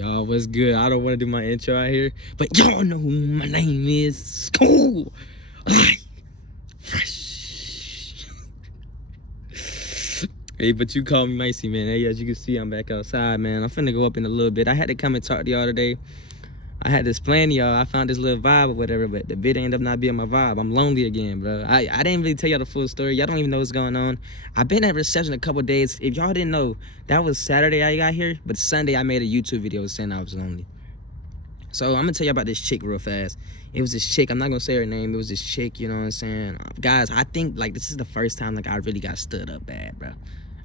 Y'all, what's good? I don't want to do my intro out here, but y'all know who my name is. School. Fresh. Hey, but you call me Micey, man. Hey, as you can see, I'm back outside, man. I'm finna go up in a little bit. I had to come and talk to y'all today. I had to explain to y'all. I found this little vibe or whatever, but the video ended up not being my vibe. I'm lonely again, bro. I didn't really tell y'all the full story. Y'all don't even know what's going on. I've been at reception a couple days. If y'all didn't know, that was Saturday I got here, but Sunday I made a YouTube video saying I was lonely. So I'm gonna tell you about this chick real fast. It was this chick, I'm not gonna say her name. It was this chick, you know what I'm saying? Guys, I think like this is the first time like I really got stood up bad, bro.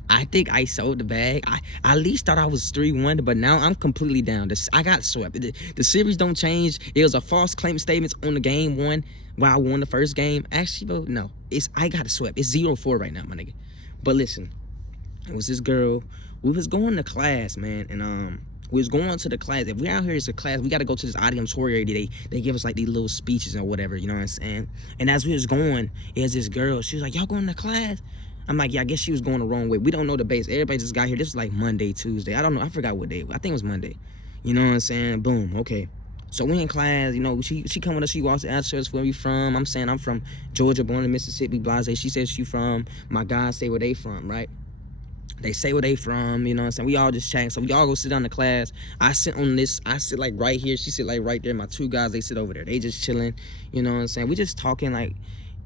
I think I sold the bag. I at least thought I was 3-1, but now I'm completely down. I got swept. The series don't change. It was a false claim statements on the game one while I won the first game. Actually, bro, no. I got swept. It's 0-4 right now, my nigga. But listen, it was this girl. We was going to class, man, and we was going to the class. If we're out here as a class, we got to go to this auditorium. They give us like these little speeches or whatever, you know what I'm saying? And as we was going, there's this girl. She was like, y'all going to class? I'm like, yeah, I guess she was going the wrong way. We don't know the base. Everybody just got here. This was like Monday, Tuesday. I don't know. I forgot what day. I think it was Monday. You know what I'm saying? Boom. Okay. So we in class, you know, she come with us. She walks to ask us where we from. I'm saying I'm from Georgia, born in Mississippi, blase. She says she from. My guys say where they from, right? They say where they from, you know what I'm saying? We all just chatting. So we all go sit down in class. I sit on this. I sit like right here. She sit like right there. My two guys, they sit over there. They just chilling, you know what I'm saying? We just talking like,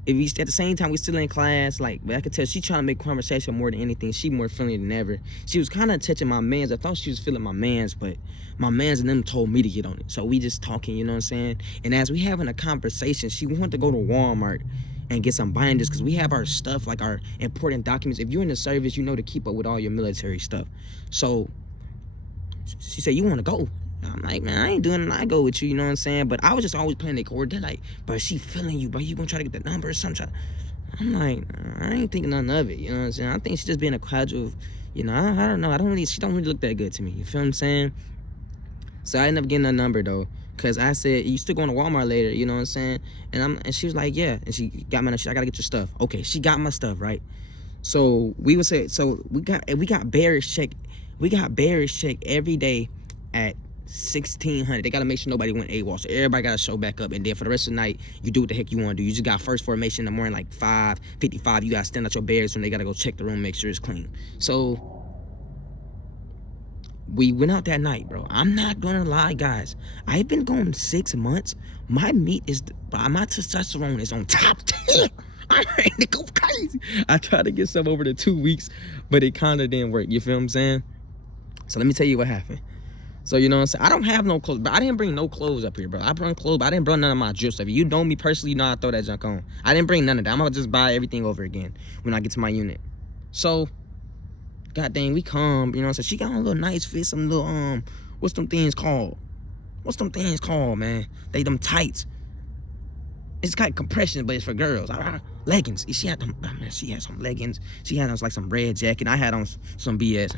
if we at the same time we still in class, like, but I could tell she trying to make conversation more than anything. She more friendly than ever. She was kind of touching my mans. I thought she was feeling my mans, but my mans and them told me to get on it. So we just talking, you know what I'm saying? And as we having a conversation, she wanted to go to Walmart and get some binders because we have our stuff, like our important documents. If you're in the service, you know to keep up with all your military stuff. So she said, you want to go? I'm like, man, I ain't doing it. I go with you, you know what I'm saying? But I was just always playing the chord. They're like, bro, she feeling you, bro. You gonna try to get the number or something? I'm like, I ain't thinking nothing of it, you know what I'm saying? I think she's just being a casual, you know, I don't know. She don't really look that good to me. You feel what I'm saying? So I ended up getting a number though. Cause I said, you still going to Walmart later, you know what I'm saying? And she was like, yeah. And she got my, I gotta get your stuff. Okay, she got my stuff, right? So we would say, so we got bearish check. We got bearish check every day at 1600. They gotta make sure nobody went AWOL. So everybody gotta show back up. And then for the rest of the night, you do what the heck you wanna do. You just got first formation in the morning, like 5:55. You gotta stand out your bears when they gotta go check the room, make sure it's clean. So we went out that night, bro. I'm not gonna lie, guys. I've been going 6 months. My meat is, my testosterone is on top 10. I'm ready to go crazy. I tried to get some over the 2 weeks, but it kind of didn't work. You feel what I'm saying? So let me tell you what happened. So, you know what I'm saying? I don't have no clothes, but I didn't bring no clothes up here, bro. I brought clothes, but I didn't bring none of my drip stuff. If you know me personally, you know I throw that junk on. I didn't bring none of that. I'm gonna just buy everything over again when I get to my unit. So, god dang, we come, you know what I'm saying? She got on a little nice fit, some little, what's them things called? What's them things called, man? They them tights. It's got compression, but it's for girls. Leggings. She had them. Oh man, she had some leggings. She had on like some red jacket. I had on some BS.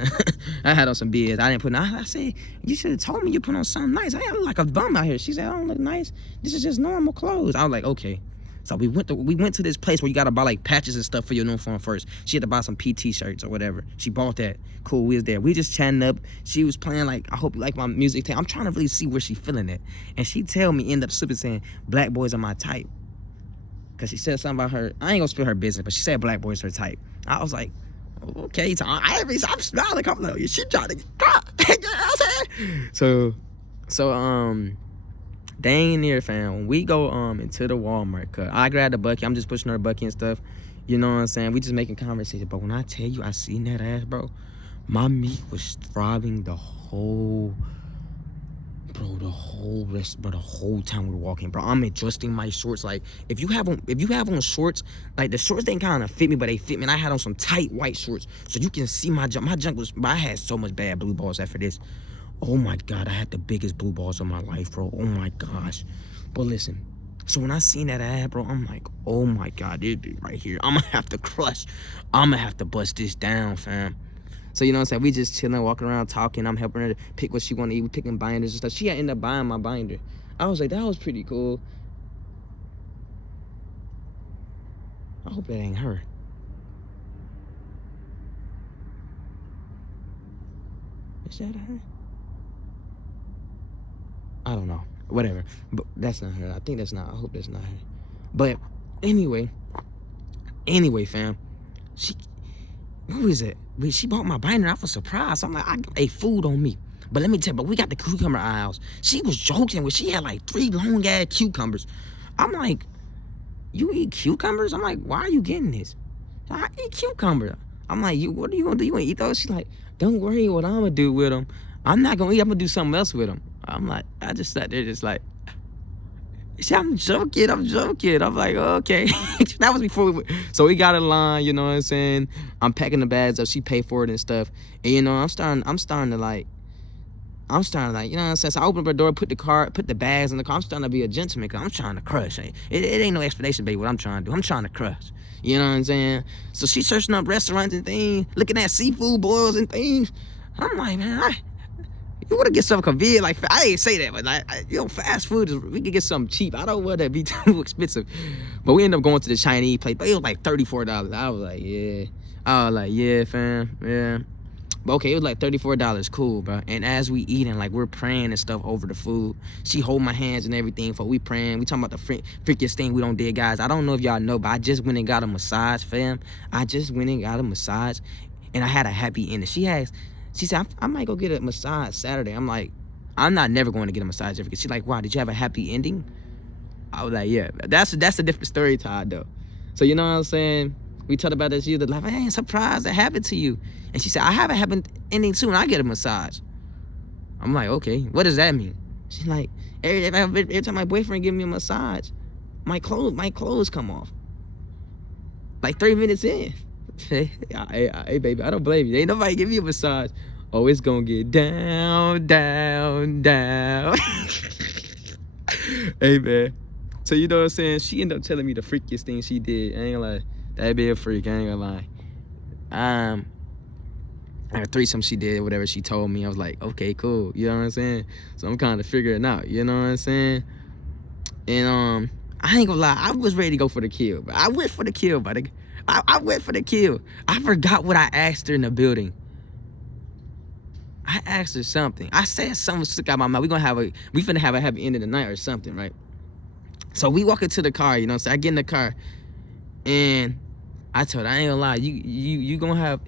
I had on some BS. I didn't put. I said, you should have told me you put on something nice. I look like a bum out here. She said, I don't look nice. This is just normal clothes. I was like, okay. So we went to this place where you gotta buy like patches and stuff for your uniform first. She had to buy some PT shirts or whatever. She bought that. Cool, we was there. We just chatting up. She was playing like, I hope you like my music. I'm trying to really see where she feeling it. And she tell me, end up slipping saying, black boys are my type. Cause she said something about her. I ain't gonna spill her business, but she said black boys are her type. I was like, okay. So I'm smiling. I'm like, she trying to get caught. You know what I'm saying? So dang near fam, when we go into the Walmart, cause I grabbed the bucket. I'm just pushing her bucket and stuff. You know what I'm saying? We just making conversation. But when I tell you I seen that ass, bro, my meat was throbbing the whole time we were walking, bro. I'm adjusting my shorts. Like if you have on shorts, like the shorts didn't kind of fit me, but they fit me. And I had on some tight white shorts, so you can see my junk. My junk was. I had so much bad blue balls after this. Oh my god, I had the biggest blue balls of my life, bro. Oh my gosh. But listen, so when I seen that ad, bro, I'm like, oh my god, it be right here. I'm gonna have to crush. I'm gonna have to bust this down, fam. So, you know what I'm saying? We just chilling, walking around, talking. I'm helping her to pick what she want to eat. We picking binders and stuff. She ended up buying my binder. I was like, that was pretty cool. I hope that ain't her. Is that her? whatever. But that's not her. I think that's not. I hope that's not her. But anyway, fam, she, what was it? She bought my binder. I was surprised. I'm like, I got a food on me. But let me tell you, but we got the cucumber aisles. She was joking with, she had like 3 long ass cucumbers. I'm like, you eat cucumbers? I'm like, why are you getting this? I eat cucumber. I'm like, what are you gonna do? You gonna eat those? She's like, don't worry what I'm gonna do with them. I'm not gonna eat, I'm gonna do something else with them. I'm like, I just sat there just like, see, I'm joking. I'm like, okay. That was before we went. So we got in line, you know what I'm saying? I'm packing the bags up, she paid for it and stuff. And you know, I'm starting to like, you know what I'm saying? So I opened up the door, put the bags in the car. I'm starting to be a gentleman because I'm trying to crush. It ain't no explanation, baby, what I'm trying to do. I'm trying to crush. You know what I'm saying? So she's searching up restaurants and things, looking at seafood boils and things. I'm like, man, you want to get something convenient. Like, I ain't say that, but like, fast food, we could get something cheap. I don't want that to be too expensive. But we ended up going to the Chinese place, but it was like $34. I was like, yeah, fam, yeah. But okay, it was like $34, cool, bro. And as we eating, like we're praying and stuff over the food. She hold my hands and everything for we praying. We talking about the freakiest thing we don't did, guys. I don't know if y'all know, but I just went and got a massage, fam. I just went and got a massage, and I had a happy ending. She said, I might go get a massage Saturday. I'm like, I'm not never going to get a massage ever. She's like, wow, did you have a happy ending? I was like, yeah. That's a different story, Todd, though. So you know what I'm saying? We talked about this. She was like, I ain't surprised that happened to you. And she said, I have a happy ending too, and I get a massage. I'm like, okay, what does that mean? She's like, every time my boyfriend give me a massage, my clothes come off. Like 3 minutes in. Hey, baby, I don't blame you. Ain't nobody give me a massage. Oh, it's gonna get down, down, down. Hey, man. So you know what I'm saying? She ended up telling me the freakiest thing she did. I ain't gonna lie. That be a freak. I ain't gonna lie. Like a threesome she did, whatever she told me. I was like, okay, cool. You know what I'm saying? So I'm kind of figuring it out. You know what I'm saying? And I ain't gonna lie. I was ready to go for the kill, but I went for the kill, buddy. I went for the kill. I forgot what I asked her in the building. I asked her something. I said something stuck out my mouth. We finna have a happy end of the night or something, right? So we walk into the car, you know what I'm saying? I get in the car, and I told her, I ain't gonna lie, you gonna have,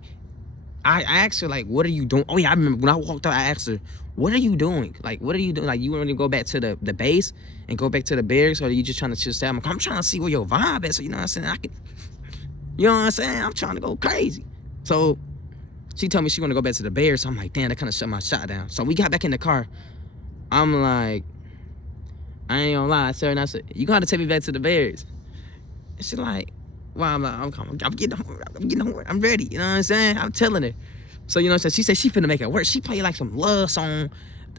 I asked her, like, what are you doing? Oh yeah, I remember when I walked out, I asked her, what are you doing? Like, what are you doing? Like, you want to go back to the base and go back to the barracks, or are you just trying to chill out? I'm trying to see where your vibe is, so you know what I'm saying? You know what I'm saying? I'm trying to go crazy. So she told me she want to go back to the barracks. So I'm like, damn, that kind of shut my shot down. So we got back in the car. I'm like, I ain't gonna lie, sir. And I said, you gotta take me back to the barracks. And she like, well, I'm like, I'm getting home. I'm ready. You know what I'm saying? I'm telling her. So you know what I'm saying? She said she finna make it work. She played like some love song,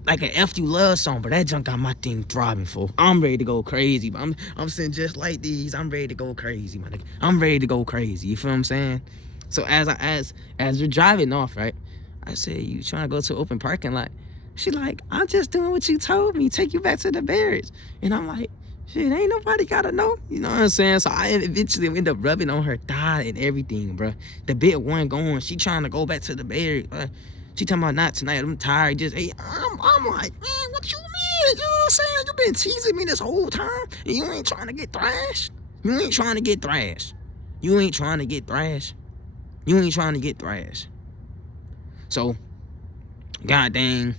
like an F you love song, but that junk got my thing throbbing, fool. I'm ready to go crazy, but I'm sitting just like these. I'm ready to go crazy, my nigga. I'm ready to go crazy. You feel what I'm saying? So as we're driving off, right? I said, you trying to go to an open parking lot? She like, I'm just doing what you told me. Take you back to the barracks. And I'm like, shit, ain't nobody gotta know. You know what I'm saying? So I eventually end up rubbing on her thigh and everything, bro. The bit wasn't going. She trying to go back to the barracks, bro. She talking about not tonight. I'm tired. Just, hey, I'm like, man, what you mean? You know what I'm saying? You been teasing me this whole time, and you ain't trying to get thrashed. You ain't trying to get thrashed. You ain't trying to get thrashed. You ain't trying to get thrashed. So, god dang,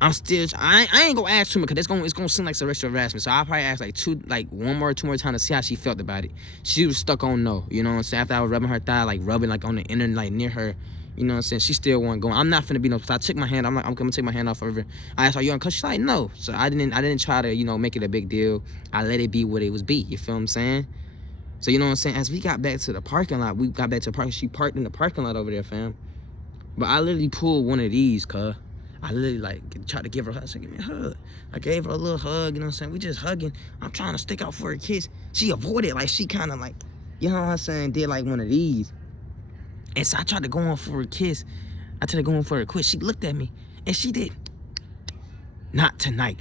I ain't gonna ask too much because it's gonna seem like some sexual harassment. So I'll probably ask like one or two more times to see how she felt about it. She was stuck on no. You know what I'm saying? After I was rubbing her thigh, like rubbing like on the inner, like near her. You know what I'm saying? She still wasn't going. I'm not finna be no. So I took my hand. I'm like, I'm gonna take my hand off of her. I asked her, you unconscious? She's like, no. So I didn't try to, you know, make it a big deal. I let it be what it was be. You feel what I'm saying? So you know what I'm saying? As we got back to the parking lot, she parked in the parking lot over there, fam. But I literally pulled one of these, cuz. I literally like tried to give her a hug. I said, give me a hug. I gave her a little hug, you know what I'm saying? We just hugging. I'm trying to stick out for a kiss. She avoided, like she kind of like, you know what I'm saying, did like one of these. And so I tried to go on for a kiss. I tried to go on for a kiss. She looked at me, and she did. Not tonight.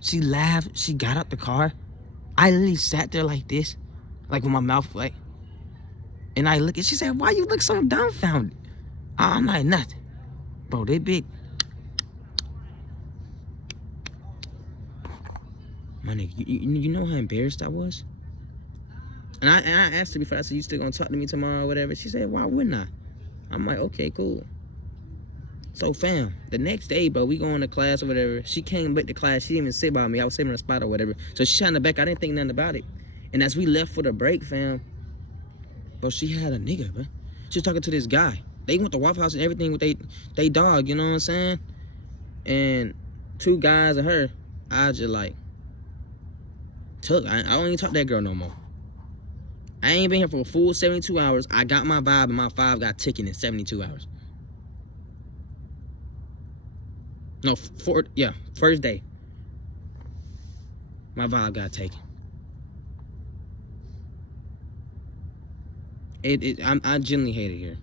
She laughed. She got out the car. I literally sat there like this, like with my mouth like, and I look, and she said, why you look so dumbfounded? I'm like, nothing. Bro, they big. My nigga, you know how embarrassed I was? And I asked her before, I said, you still gonna talk to me tomorrow or whatever? She said, why wouldn't I? I'm like, okay, cool. So fam, the next day, bro, we going to class or whatever. She came back to class. She didn't even sit by me. I was saving her spot or whatever. So she shot in the back. I didn't think nothing about it. And as we left for the break, fam, bro, she had a nigga, bro. She was talking to this guy. They went to Waffle House and everything with they dog, you know what I'm saying? And 2 guys and her, I just like took. I don't even talk to that girl no more. I ain't been here for a full 72 hours. I got my vibe and my 5 got taken in 72 hours. No, first day. My vibe got taken. I genuinely hate it here.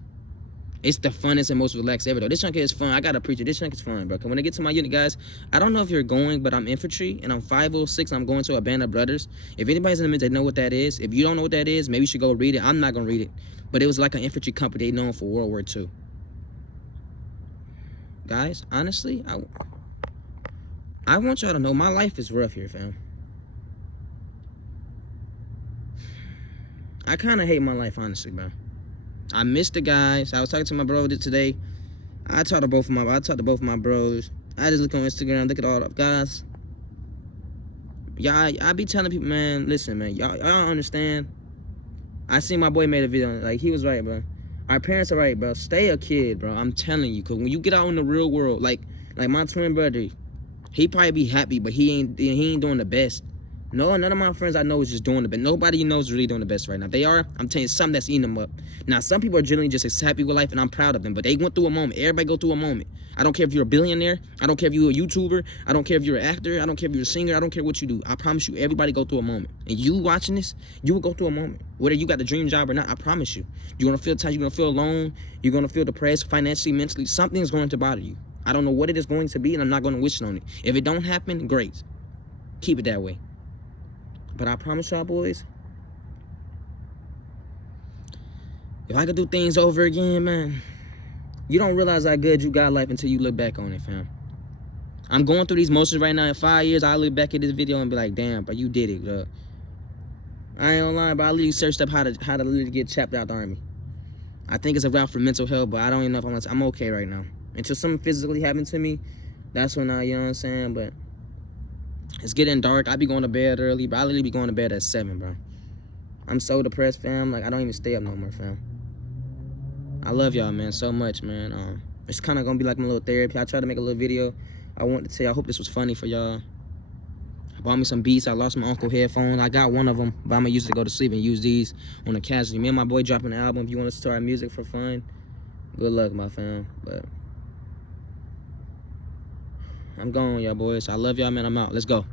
It's the funnest and most relaxed ever, though. This chunk is fun. I gotta preach it. This chunk is fun, bro. Cause when I get to my unit, guys, I don't know if you're going, but I'm infantry, and I'm 506. I'm going to a band of brothers. If anybody's in the midst, they know what that is. If you don't know what that is, maybe you should go read it. I'm not gonna read it. But it was like an infantry company. They known for World War II. Guys, honestly, I want y'all to know my life is rough here, fam. I kind of hate my life, honestly, bro. I miss the guys. I was talking to my bro today. I talked to both of my bros. I just look on Instagram, look at all the guys. Y'all, I be telling people, man, listen, man, y'all understand. I seen my boy made a video, like, he was right, bro. Our parents are right, bro. Stay a kid, bro. I'm telling you, cause when you get out in the real world, like my twin brother, he probably be happy, but he ain't doing the best. No, none of my friends I know is just doing the best. Nobody you know is really doing the best right now. If they are, I'm telling you, something that's eating them up. Now, some people are generally just as happy with life, and I'm proud of them, but they went through a moment. Everybody go through a moment. I don't care if you're a billionaire. I don't care if you're a YouTuber. I don't care if you're an actor. I don't care if you're a singer. I don't care what you do. I promise you, everybody go through a moment. And you watching this, you will go through a moment. Whether you got the dream job or not, I promise you. You're going to feel tired. You're going to feel alone. You're going to feel depressed, financially, mentally. Something's going to bother you. I don't know what it is going to be, and I'm not going to wish it on it. If it don't happen, great. Keep it that way. But I promise y'all, boys, if I could do things over again, man, you don't realize how good you got life until you look back on it, fam. I'm going through these motions right now. In 5 years, I'll look back at this video and be like, damn, bro, you did it, bro. I ain't gonna lie, but I literally searched up how to literally get chapped out the army. I think it's a route for mental health, but I don't even know if I'm okay right now. Until something physically happened to me, that's when you know what I'm saying, but it's getting dark. I be going to bed early, but I literally be going to bed at 7, bro. I'm so depressed, fam. Like, I don't even stay up no more, fam. I love y'all, man, so much, man. It's kind of going to be like my little therapy. I tried to make a little video. I wanted to tell you, I hope this was funny for y'all. I bought me some beats. I lost my uncle headphones. I got one of them, but I'm going to use it to go to sleep and use these on the casualty. Me and my boy dropping an album. If you want to start music for fun, good luck, my fam. But I'm going, y'all boys. I love y'all, man. I'm out. Let's go.